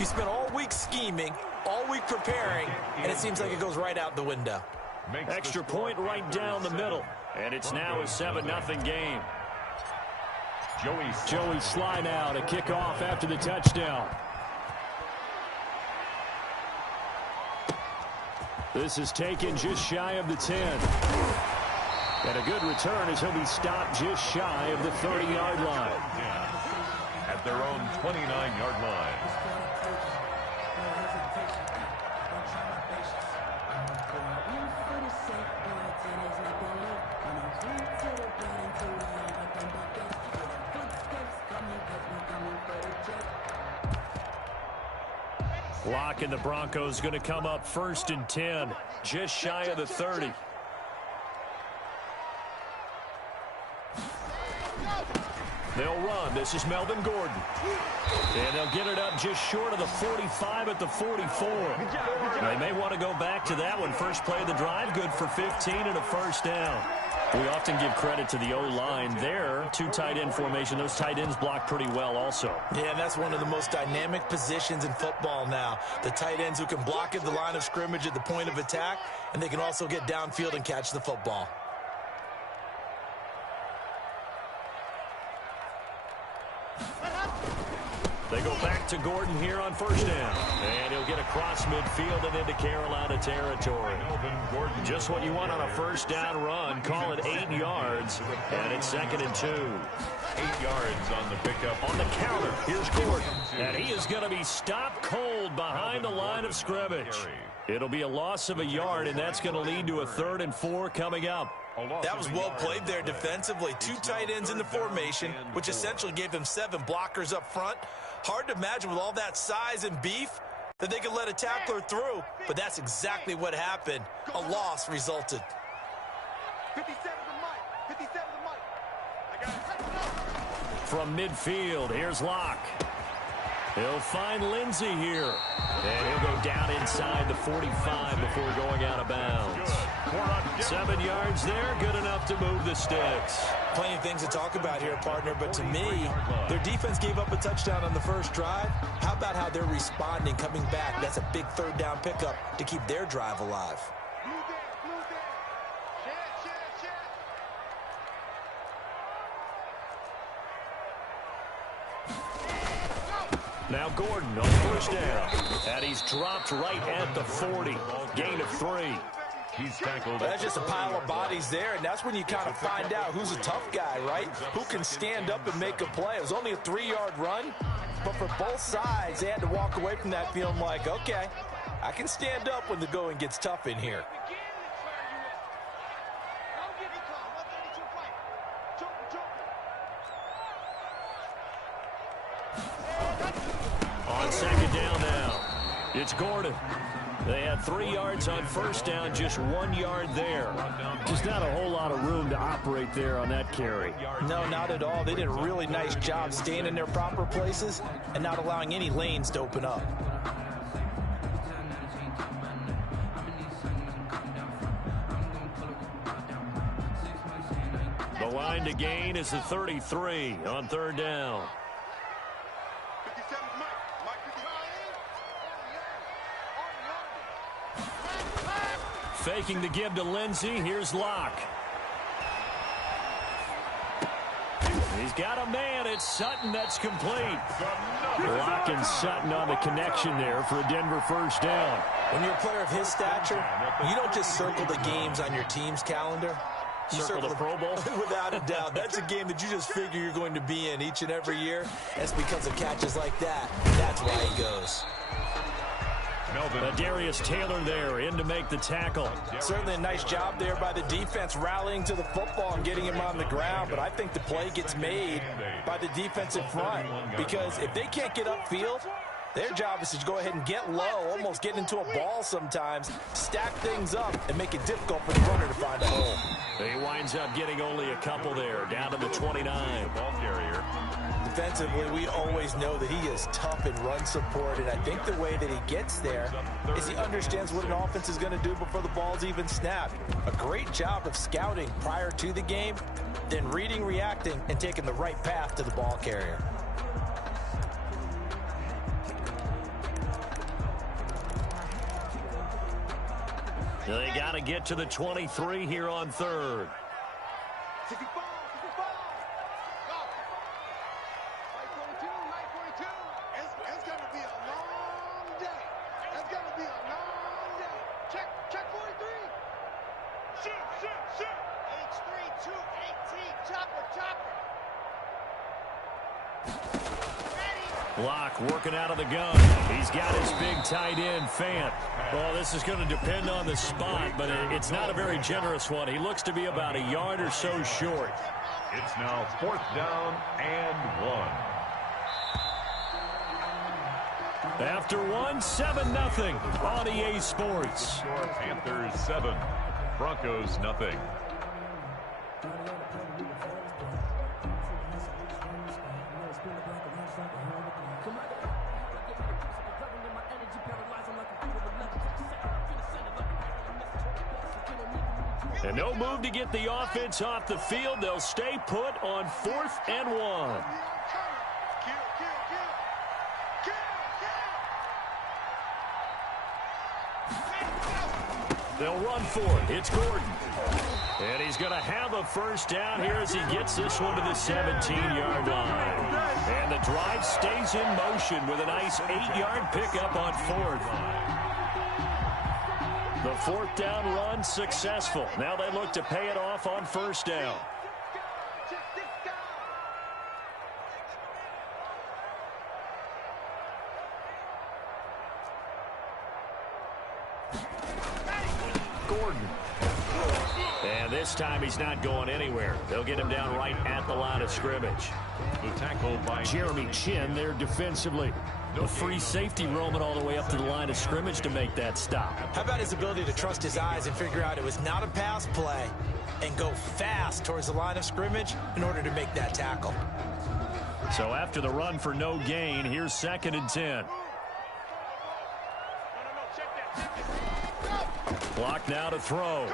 He spent all week scheming, all week preparing, and it seems like it goes right out the window. Extra point right down the middle. And it's now a 7-0 game. Joey Sly now to kick off after the touchdown. This is taken just shy of the 10. And a good return as he'll be stopped just shy of the 30-yard line. At their own 29-yard line. Lock and the Broncos going to come up 1st and 10, just shy of the 30. They'll run. This is Melvin Gordon. And they'll get it up just short of the 45 at the 44. They may want to go back to that one. First play of the drive, good for 15 and a first down. We often give credit to the O-line there. 2 tight end formation. Those tight ends block pretty well also. Yeah, and that's one of the most dynamic positions in football now. The tight ends who can block at the line of scrimmage at the point of attack, and they can also get downfield and catch the football. They go back to Gordon here on first down. And he'll get across midfield and into Carolina territory. Just what you want on a first down run. Call it 8 yards. And it's 2nd and 2. 8 yards on the pickup. On the counter, here's Gordon. And he is going to be stopped cold behind the line of scrimmage. It'll be a loss of a yard, and that's going to lead to a 3rd and 4 coming up. That was well played there defensively. 2 tight ends in the formation, which essentially gave them 7 blockers up front. Hard to imagine with all that size and beef that they could let a tackler through, but that's exactly what happened. A loss resulted. 57 to Mike. 57 to Mike. From midfield, here's Locke. He'll find Lindsey here. And he'll go down inside the 45 before going out of bounds. 7 yards there, good enough to move the sticks. Plenty of things to talk about here, partner, but to me, their defense gave up a touchdown on the first drive. How about how they're responding, coming back? That's a big 3rd down pickup to keep their drive alive. Now Gordon on first down. And he's dropped right at the 40. Gain of 3. He's tackled. That's just a pile of bodies there, and that's when you kind of find out who's a tough guy, right? Who can stand up and make a play. It was only a 3-yard run, but for both sides, they had to walk away from that feeling like, okay, I can stand up when the going gets tough in here. On 2nd down now, it's Gordon. They had 3 yards on first down, just 1 yard there. Just not a whole lot of room to operate there on that carry. No, not at all. They did a really nice job staying in their proper places and not allowing any lanes to open up. The line to gain is the 33 on 3rd down. Faking the give to Lindsey. Here's Locke. He's got a man. It's Sutton. That's complete. Locke and Sutton on the connection there for a Denver first down. When you're a player of his stature, you don't just circle the games on your team's calendar. You circle the Pro Bowl? Without a doubt. That's a game that you just figure you're going to be in each and every year. That's because of catches like that. That's why he goes. Darius Taylor there in to make the tackle. Certainly a nice job there by the defense rallying to the football and getting him on the ground, but I think the play gets made by the defensive front because if they can't get upfield, their job is to go ahead and get low, almost get into a ball sometimes, stack things up, and make it difficult for the runner to find a hole. He winds up getting only a couple there, down to the 29. Ball carrier. Defensively, we always know that he is tough in run support, and I think the way that he gets there is he understands what an offense is going to do before the ball's even snapped. A great job of scouting prior to the game, then reading, reacting, and taking the right path to the ball carrier. They got to get to the 23 here on third. 65, 65. Go. Light 42, light 42. It's going to be a long day. It's going to be a long day. Check 43. Shoot. H3, 218. Chopper. Block working out of the gun. He's got his big tight end, Fant. Well, this is going to depend on the spot, but it's not a very generous one. He looks to be about a yard or so short. It's now 4th down and 1. After 7-0 on EA Sports. Panthers 7, Broncos nothing. And no move to get the offense off the field. They'll stay put on 4th and 1. They'll run for it. It's Gordon. And he's going to have a first down here as he gets this one to the 17-yard line. And the drive stays in motion with a nice 8-yard pickup on 4th. The 4th down run successful. Now they look to pay it off on 1st down. Gordon. And this time he's not going anywhere. They'll get him down right at the line of scrimmage. The tackle by Jeremy Chin there defensively. A free safety roaming all the way up to the line of scrimmage to make that stop. How about his ability to trust his eyes and figure out it was not a pass play and go fast towards the line of scrimmage in order to make that tackle. So after the run for no gain, here's 2nd and 10. Block now to throw.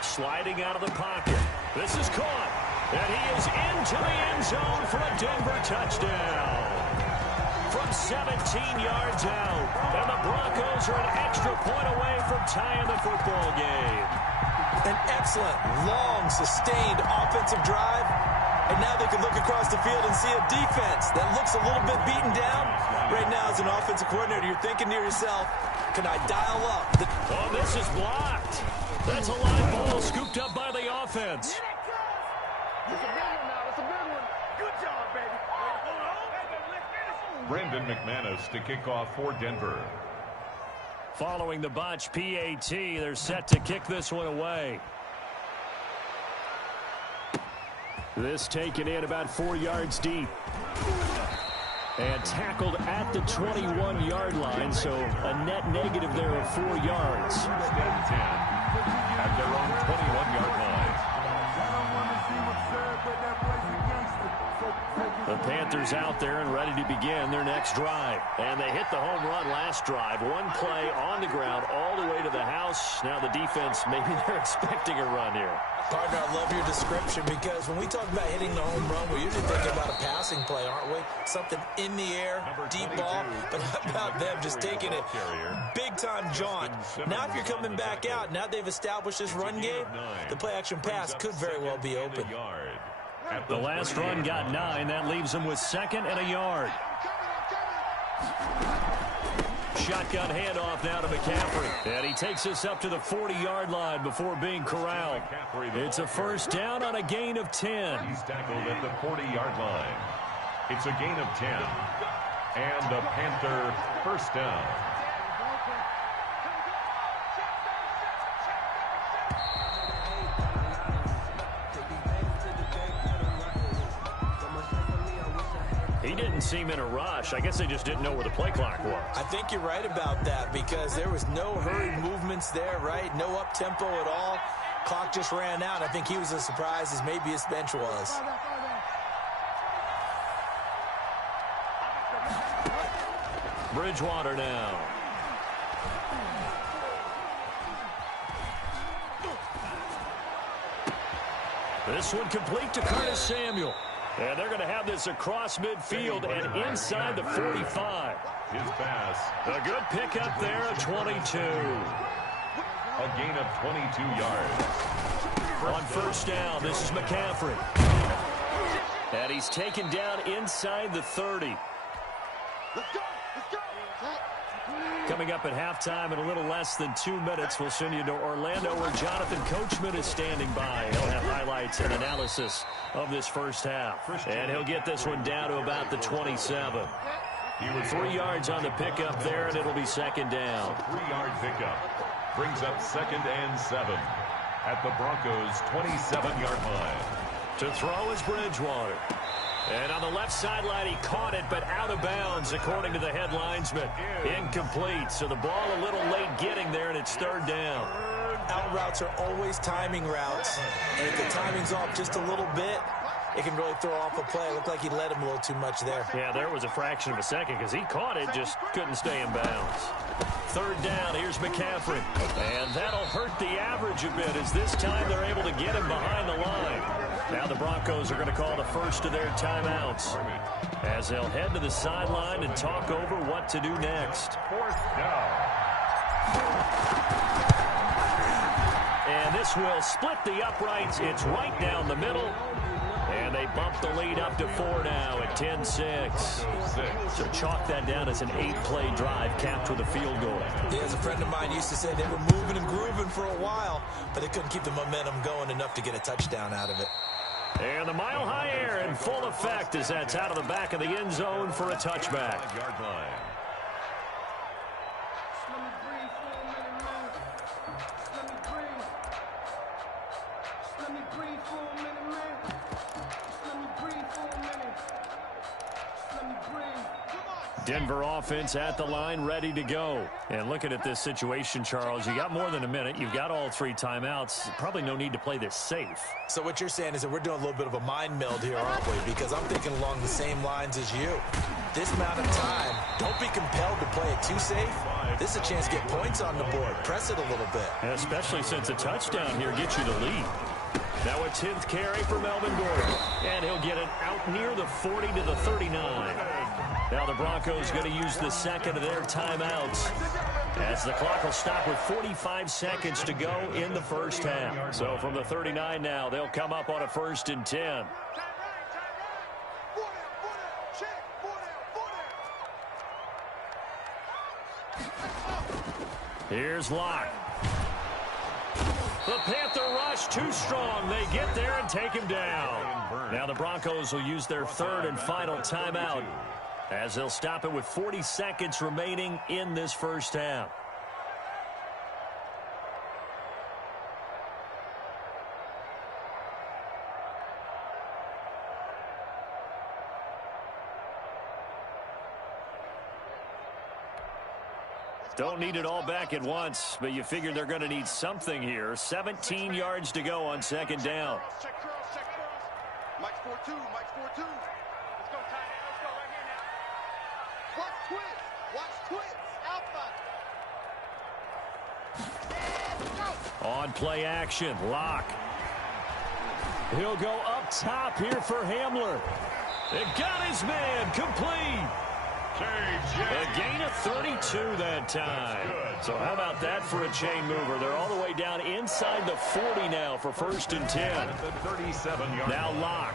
Sliding out of the pocket. This is caught. And he is into the end zone for a Denver touchdown. From 17 yards out. And the Broncos are an extra point away from tying the football game. An excellent, long, sustained offensive drive. And now they can look across the field and see a defense that looks a little bit beaten down. Right now, as an offensive coordinator, you're thinking to yourself, can I dial up? Oh, this is blocked. That's a live ball scooped up by the offense. It's a big one now. It's a big one. Good job, baby. Brandon McManus to kick off for Denver. Following the botch PAT, they're set to kick this one away. This taken in about 4 yards deep. And tackled at the 21-yard line, so a net negative there of 4 yards. 1st and 10 at their own 21-yard line. The Panthers out there and ready to begin their next drive. And they hit the home run last drive. One play on the ground all the way to the house. Now the defense, maybe they're expecting a run here. Partner, I love your description because when we talk about hitting the home run, we're usually thinking about a passing play, aren't we? Something in the air, deep ball. But how about them just taking it big-time jaunt? Now if you're coming back out, now they've established this run game, the play-action pass could very well be open. The last run got 9. That leaves them with 2nd and a yard. Shotgun handoff now to McCaffrey. And he takes us up to the 40-yard line before being corralled. It's a first down on a gain of 10. He's tackled at the 40-yard line. It's a gain of 10. And a Panther first down. He didn't seem in a rush. I guess they just didn't know where the play clock was. I think you're right about that because there was no hurried movements there, right? No up-tempo at all. Clock just ran out. I think he was as surprised as maybe his bench was. Bridgewater now. This one complete to Curtis Samuel. And they're going to have this across midfield and inside the 45. His pass. A good pickup there of 22. A gain of 22 yards. On first down, this is McCaffrey. And he's taken down inside the 30. Let's go. Let's go. Coming up at halftime in a little less than 2 minutes, we'll send you to Orlando where Jonathan Coachman is standing by. He'll have highlights and analysis of this first half. And he'll get this one down to about the 27. 3 yards on the pickup there, and it'll be second down. 3-yard pickup brings up 2nd and 7 at the Broncos' 27-yard line. To throw is Bridgewater. And on the left sideline, he caught it, but out of bounds, according to the head linesman. Incomplete, so the ball a little late getting there, and it's third down. Out routes are always timing routes, and if the timing's off just a little bit, it can really throw off a play. It looked like he led him a little too much there. Yeah, there was a fraction of a second because he caught it, just couldn't stay in bounds. Third down, here's McCaffrey. And that'll hurt the average a bit as this time they're able to get him behind the line. Now the Broncos are going to call the first of their timeouts as they'll head to the sideline and talk over what to do next. 4th down. And this will split the uprights. It's right down the middle. And they bump the lead up to 4 now at 10-6. So chalk that down as an 8-play drive capped with a field goal. Yeah, as a friend of mine used to say, they were moving and grooving for a while, but they couldn't keep the momentum going enough to get a touchdown out of it. And the mile-high air in full effect as that's out of the back of the end zone for a touchback. 5-yard line. Denver offense at the line, ready to go. And looking at this situation, Charles, you got more than a minute. You've got all 3 timeouts. Probably no need to play this safe. So what you're saying is that we're doing a little bit of a mind meld here, aren't we? Because I'm thinking along the same lines as you. This amount of time, don't be compelled to play it too safe. This is a chance to get points on the board. Press it a little bit. And especially since a touchdown here gets you the lead. Now a 10th carry for Melvin Gordon. And he'll get it out near the 40 to the 39. Now the Broncos going to use the second of their timeouts as the clock will stop with 45 seconds to go in the first half. So from the 39 now, they'll come up on a 1st and 10. Here's Locke. The Panther rush too strong. They get there and take him down. Now the Broncos will use their 3rd and final timeout as they'll stop it with 40 seconds remaining in this first half. Don't need it all back at once, but you figure they're going to need something here. 17 yards to go on 2nd down. Check cross. Mike's 4-2. Let's go, tight end. Let's go right here now. Watch twits. Alpha. On play action, Locke. He'll go up top here for Hamler. It got his man complete. A gain of 32 that time. So how about that for a chain mover? They're all the way down inside the 40 now for 1st and 10. Now Locke.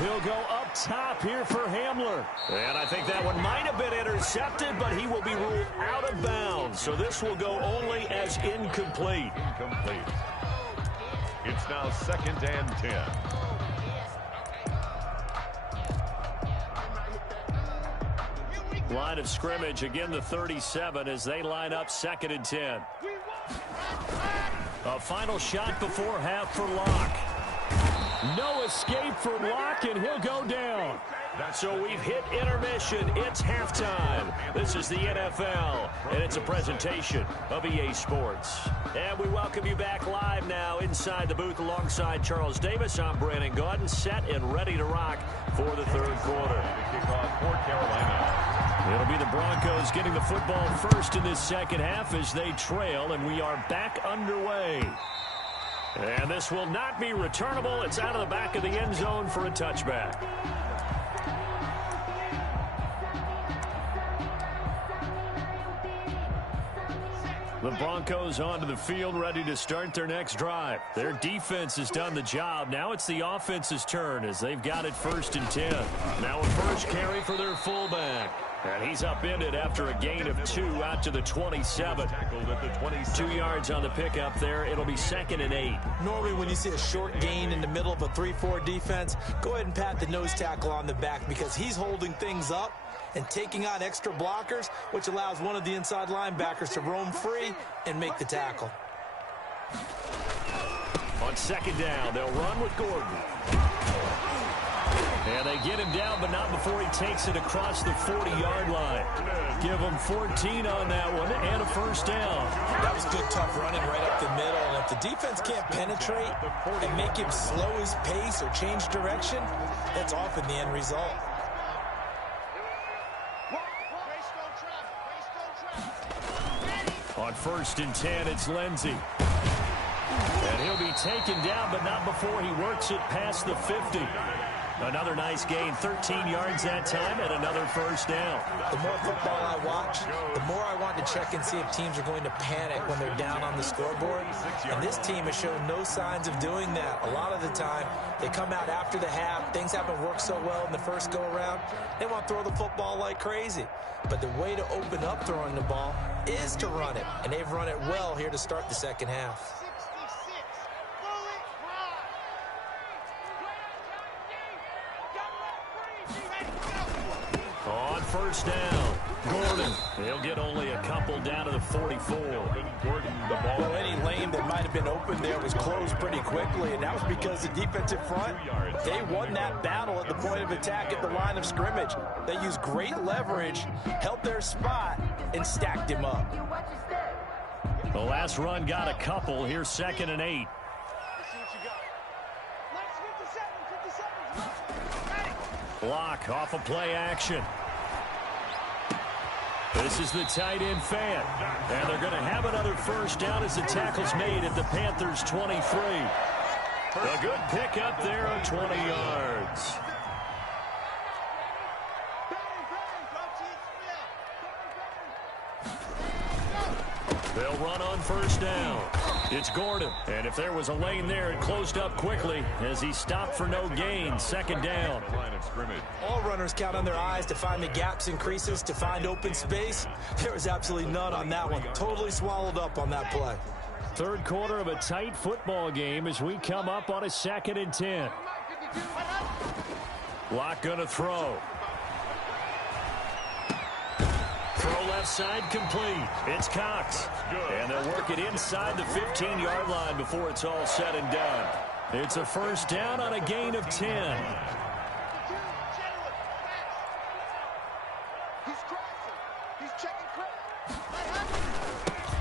He'll go up top here for Hamler. And I think that one might have been intercepted, but he will be ruled out of bounds. So this will go only as incomplete. It's now 2nd and 10. Line of scrimmage, again the 37 as they line up 2nd and 10. A final shot before half for Locke. No escape for Locke, and he'll go down. So we've hit intermission. It's halftime. This is the NFL, and it's a presentation of EA Sports. And we welcome you back live now inside the booth alongside Charles Davis. I'm Brandon Gaudin, set and ready to rock for the 3rd quarter. Kickoff for Carolina. It'll be the Broncos getting the football first in this second half as they trail, and we are back underway. And this will not be returnable. It's out of the back of the end zone for a touchback. The Broncos onto the field, ready to start their next drive. Their defense has done the job. Now it's the offense's turn as they've got it 1st and 10. Now a first carry for their fullback. And he's upended after a gain of 2 out to the 27. 2 yards on the pickup there. It'll be 2nd and 8. Normally when you see a short gain in the middle of a 3-4 defense, go ahead and pat the nose tackle on the back because he's holding things up and taking on extra blockers, which allows one of the inside linebackers to roam free and make the tackle. On 2nd down, they'll run with Gordon. And they get him down, but not before he takes it across the 40-yard line. Give him 14 on that one and a first down. That was good, tough running right up the middle. And if the defense can't penetrate and make him slow his pace or change direction, that's often the end result. On 1st and 10, it's Lindsey. And he'll be taken down, but not before he works it past the 50. Another nice gain, 13 yards that time, and another first down. The more football I watch, the more I want to check and see if teams are going to panic when they're down on the scoreboard. And this team has shown no signs of doing that. A lot of the time, they come out after the half. Things haven't worked so well in the first go-around. They want to throw the football like crazy. But the way to open up throwing the ball is to run it. And they've run it well here to start the second half. On 1st down, Gordon. He'll get only a couple down to the 44. Gordon, the ball. Well, any lane that might have been open there was closed pretty quickly, and that was because the defensive front, they won that battle at the point of attack at the line of scrimmage. They used great leverage, held their spot, and stacked him up. The last run got a couple. Here's 2nd and 8. Block off of play action. This is the tight end fan. And they're going to have another first down as the tackle's made at the Panthers' 23. A good pickup there of 20 yards. They'll run on 1st down. It's Gordon. And if there was a lane there, it closed up quickly as he stopped for no gain. 2nd down. All runners count on their eyes to find the gaps and creases, to find open space. There was absolutely none on that one. Totally swallowed up on that play. 3rd quarter of a tight football game as we come up on a 2nd and 10. Lock gonna throw. Throw left side complete. It's Cox. And they'll work it inside the 15-yard line before it's all said and done. It's a first down on a gain of 10.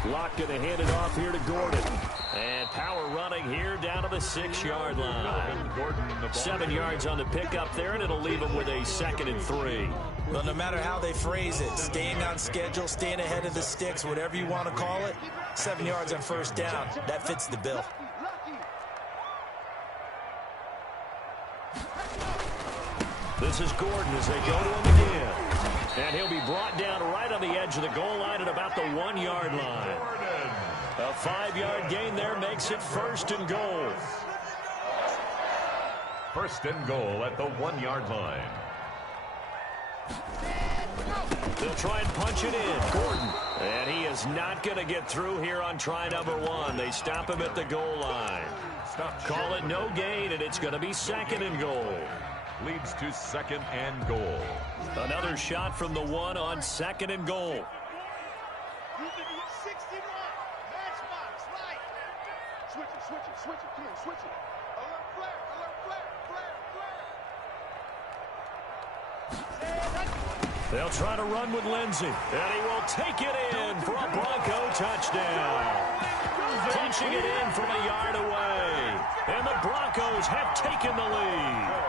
Lock going to hand it off here to Gordon. And power running here down to the 6-yard line. 7 yards on the pickup there, and it'll leave him with a 2nd and 3. Well, no matter how they phrase it, staying on schedule, staying ahead of the sticks, whatever you want to call it, 7 yards on 1st down, that fits the bill. This is Gordon as they go to him again. And he'll be brought down right on the edge of the goal line at about the 1-yard line. A 5-yard gain there makes it 1st and goal. 1st and goal at the 1-yard line. They'll try and punch it in. Gordon. And he is not going to get through here on try number 1. They stop him at the goal line. Call it no gain, and it's going to be 2nd and goal. Leads to 2nd and goal. Another shot from the 1 on 2nd and goal. Switch it, come here, switch it. Alert flare, They'll try to run with Lindsey. And he will take it in for a Bronco touchdown. Punching it in from a yard away. And the Broncos have taken the lead.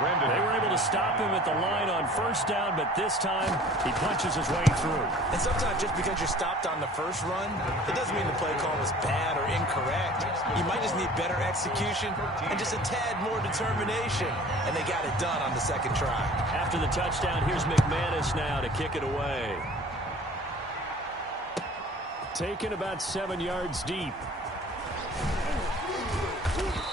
They were able to stop him at the line on 1st down, but this time he punches his way through. And sometimes just because you're stopped on the first run, it doesn't mean the play call was bad or incorrect. You might just need better execution and just a tad more determination. And they got it done on the 2nd try. After the touchdown, here's McManus now to kick it away. taken about 7 yards deep.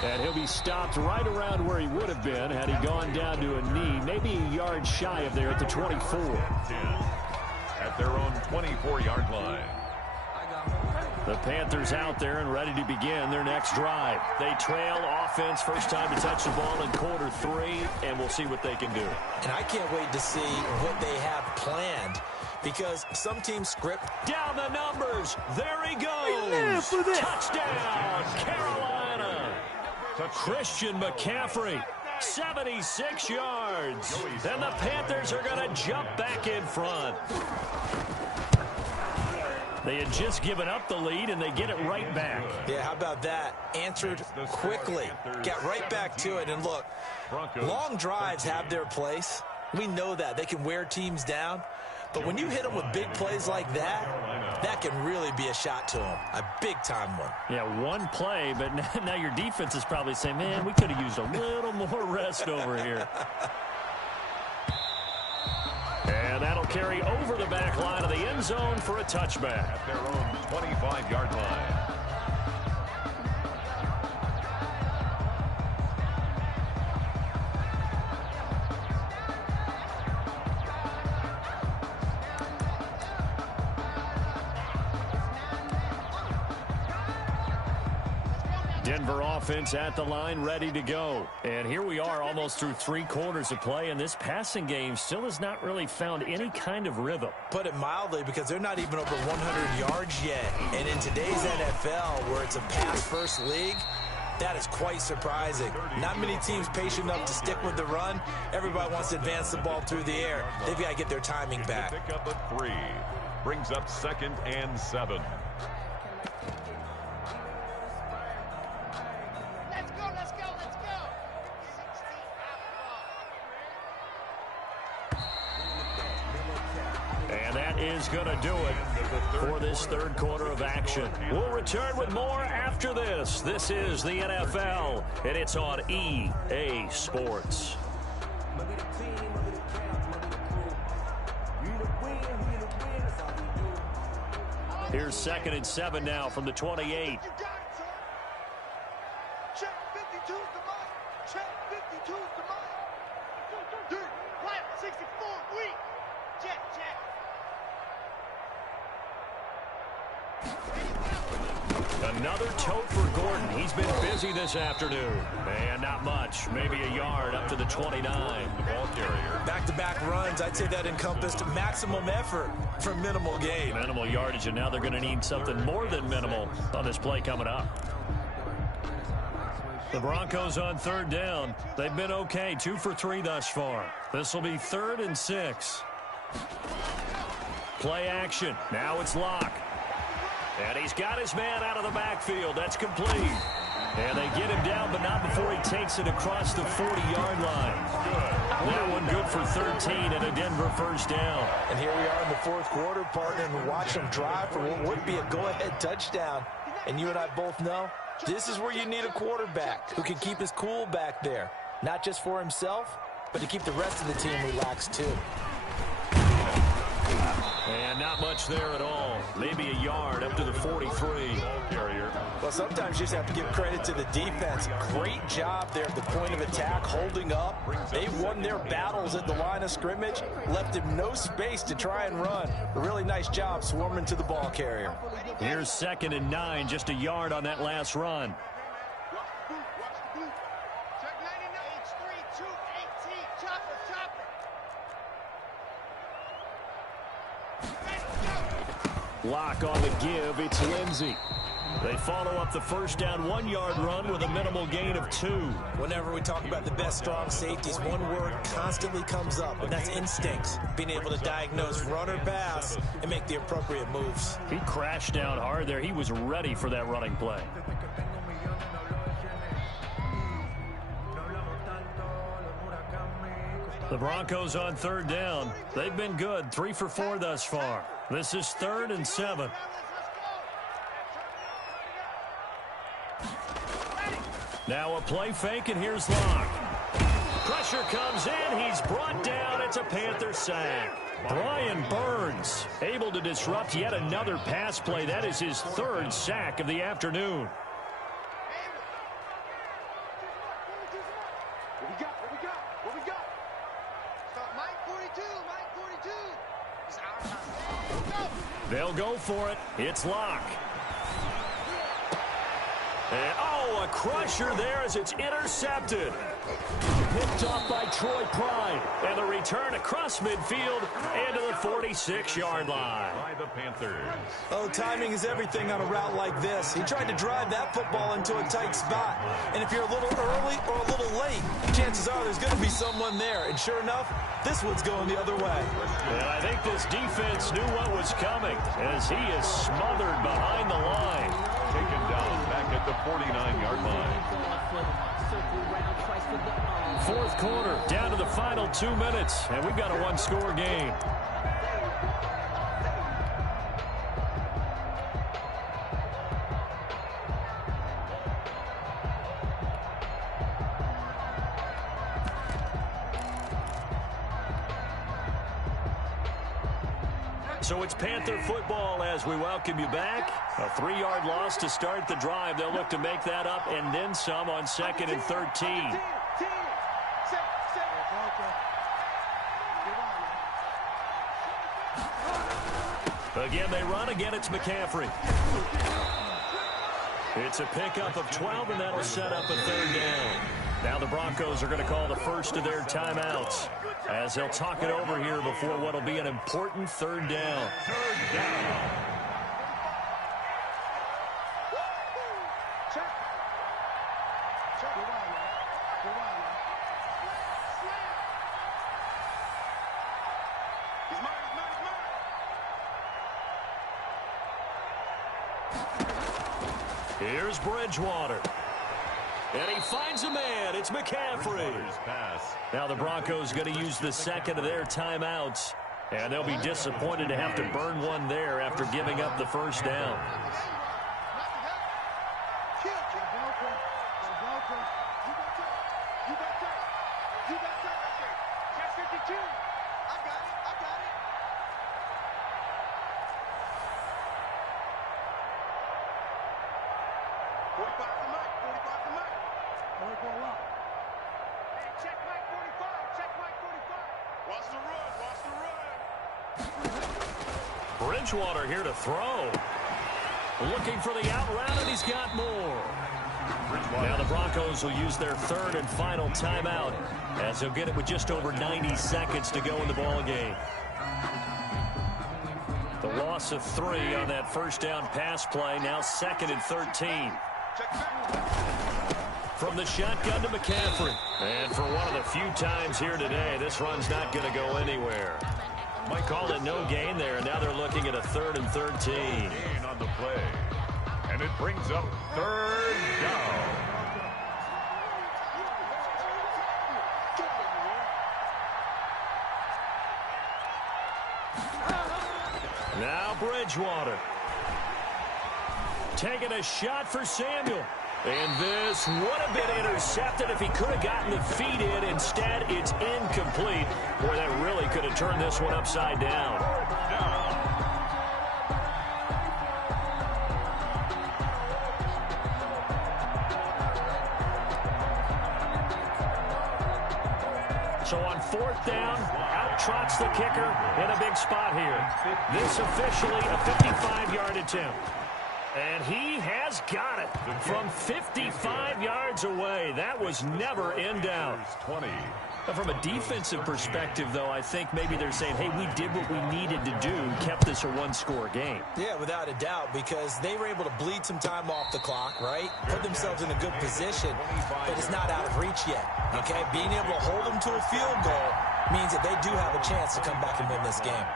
And he'll be stopped right around where he would have been had he gone down to a knee, maybe a yard shy of there at the 24. At their own 24-yard line. The Panthers out there and ready to begin their next drive. They trail offense, first time to touch the ball in quarter 3, and we'll see what they can do. And I can't wait to see what they have planned, because some teams script. Down the numbers. There he goes. Touchdown, Carolina. Christian McCaffrey, 76 yards. And the Panthers are going to jump back in front. They had just given up the lead, and they get it right back. Yeah, how about that? Answered quickly. Got right back to it. And look, long drives have their place. We know that. They can wear teams down. But when you hit them with big plays like that, that can really be a shot to them. A big-time one. Yeah, one play, but now your defense is probably saying, man, we could have used a little more rest over here. And that'll carry over the back line of the end zone for a touchback. At their own 25-yard line. Denver offense at the line, ready to go. And here we are almost through 3 quarters of play, and this passing game still has not really found any kind of rhythm. Put it mildly, because they're not even over 100 yards yet. And in today's NFL, where it's a pass-first league, that is quite surprising. Not many teams patient enough to stick with the run. Everybody wants to advance the ball through the air. They've got to get their timing back. Pick up a 3. Brings up 2nd and 7. Is going to do it for this third quarter of action. We'll return with more after this. This is the NFL, and it's on EA Sports. Here's 2nd and 7 now from the 28. Check 52's the mic. Check 52's the mic. Dude, flat 64 weak. Check. Another tote for Gordon. He's been busy this afternoon. And not much. Maybe a yard up to the 29. Ball carrier. Back-to-back runs. I'd say that encompassed maximum effort for minimal gain. Minimal yardage, and now they're going to need something more than minimal on this play coming up. The Broncos on 3rd down. They've been okay. 2 for 3 thus far. This will be 3rd and 6. Play action. Now it's Locke. And he's got his man out of the backfield. That's complete. And they get him down, but not before he takes it across the 40-yard line. That one good for 13 and a Denver first down. And here we are in the 4th quarter, partner, and watch them drive for what would be a go-ahead touchdown. And you and I both know this is where you need a quarterback who can keep his cool back there. Not just for himself, but to keep the rest of the team relaxed too. And not much there at all. Maybe a yard up to the 43. Carrier. Well, sometimes you just have to give credit to the defense. Great job there at the point of attack, holding up. They won their battles at the line of scrimmage, left him no space to try and run. A really nice job swarming to the ball carrier. Here's 2nd and 9, just a yard on that last run. Lock on the give. It's Lindsey. They follow up the first down 1-yard run with a minimal gain of 2. Whenever we talk about the best strong safeties, one word constantly comes up, and that's instincts. Being able to diagnose run or pass and make the appropriate moves. He crashed down hard there. He was ready for that running play. The Broncos on 3rd down. They've been good. 3 for 4 thus far. This is 3rd and 7. Now a play fake, and here's Locke. pressure comes in. He's brought down. It's a Panther sack. Brian Burns able to disrupt yet another pass play. That is his third sack of the afternoon. What we got? Start Mike 42, Mike 42. It's our time. Go. They'll go for it. It's Locke. And, a crusher there as it's intercepted. Picked off by Troy Pride. And the return across midfield into the 46-yard line. By the Panthers. Oh, timing is everything on a route like this. He tried to drive that football into a tight spot. And if you're a little early or a little late, chances are there's going to be someone there. And sure enough, this one's going the other way. And I think this defense knew what was coming as he is smothered behind the line. Taken down back at the 49-yard line. Fourth quarter, down to the final 2 minutes, and we've got a one-score game. So it's Panther football as we welcome you back. A 3-yard loss to start the drive. They'll look to make that up and then some on 2nd and 13. Again, they run. Again, it's McCaffrey. It's a pickup of 12, and that'll set up a third down. Now the Broncos are going to call the first of their timeouts as they'll talk it over here before what will be an important third down. Third down. Here's Bridgewater. And he finds a man. It's McCaffrey. Now the Broncos going to use the second of their timeouts. And they'll be disappointed to have to burn one there after giving up the first down. Bridgewater here to throw. Looking for the out route, and he's got more. Now the Broncos will use their third and final timeout as they'll get it with just over 90 seconds to go in the ball game. The loss of 3 on that first down pass play. Now 2nd and 13. From the shotgun to McCaffrey. And for one of the few times here today, this run's not going to go anywhere. Might call it no gain there, and now they're looking at a 3rd and 13. Gain on the play. And it brings up third down. Now Bridgewater. Taking a shot for Samuel. And this would have been intercepted if he could have gotten the feet in. Instead, it's incomplete. Boy, that really could have turned this one upside down. So on 4th down, out trots the kicker in a big spot here. This officially a 55-yard attempt. And he has got it from 55 yards away. That was never in doubt. 20. From a defensive perspective, though, I think maybe they're saying, hey, we did what we needed to do, kept this a one-score game. Yeah, without a doubt, because they were able to bleed some time off the clock, right? Put themselves in a good position, but it's not out of reach yet, okay? Being able to hold them to a field goal means that they do have a chance to come back and win this game.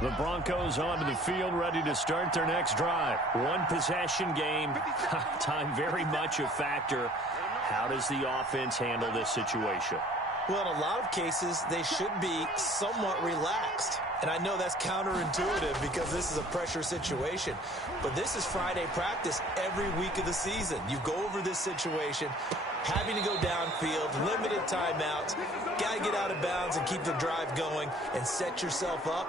The Broncos onto the field, ready to start their next drive. One possession game. Time very much a factor. How does the offense handle this situation? Well, in a lot of cases, they should be somewhat relaxed. And I know that's counterintuitive because this is a pressure situation. But this is Friday practice every week of the season. You go over this situation, having to go downfield, limited timeouts, got to get out of bounds and keep the drive going and set yourself up.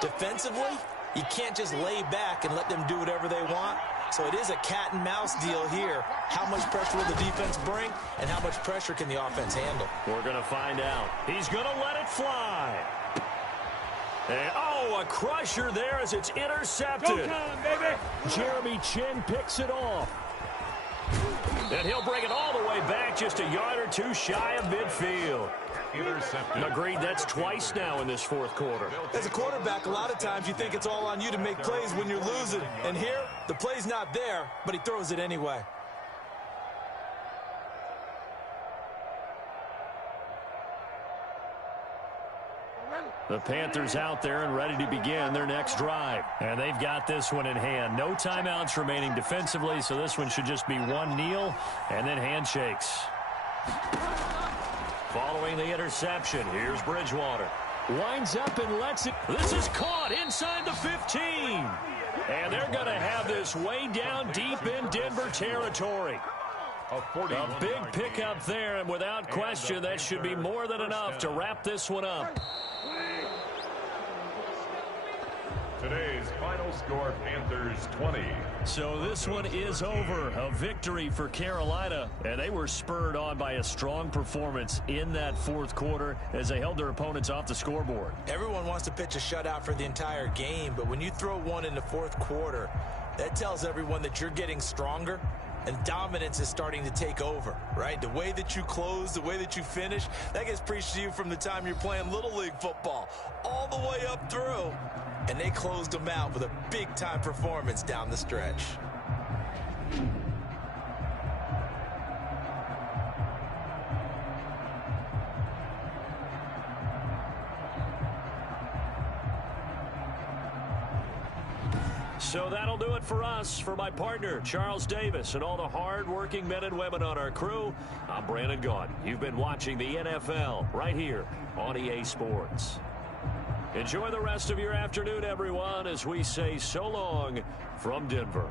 Defensively, you can't just lay back and let them do whatever they want. So it is a cat and mouse deal here. How much pressure will the defense bring and how much pressure can the offense handle? We're going to find out. He's going to let it fly. And, oh, a crusher there as it's intercepted. Go time, baby. Jeremy Chin picks it off. And he'll bring it all the way back just a yard or two shy of midfield. Intercepted. Agreed, that's twice now in this fourth quarter. As a quarterback, a lot of times you think it's all on you to make plays when you're losing. And here, the play's not there, but he throws it anyway. The Panthers out there and ready to begin their next drive. And they've got this one in hand. No timeouts remaining defensively, so this one should just be one kneel and then handshakes. Following the interception, here's Bridgewater. Winds up and lets it. This is caught inside the 15. And they're going to have this way down deep in Denver territory. A big pickup there, and without question, that should be more than enough to wrap this one up. Today's final score, Panthers 20. So this one is over. A victory for Carolina. And they were spurred on by a strong performance in that fourth quarter as they held their opponents off the scoreboard. Everyone wants to pitch a shutout for the entire game, but when you throw one in the fourth quarter, that tells everyone that you're getting stronger and dominance is starting to take over, right? The way that you close, the way that you finish, that gets preached to you from the time you're playing Little League football all the way up through. And they closed them out with a big-time performance down the stretch. So that'll do it for us. For my partner, Charles Davis, and all the hard-working men and women on our crew, I'm Brandon Gaudin. You've been watching the NFL right here on EA Sports. Enjoy the rest of your afternoon, everyone, as we say so long from Denver.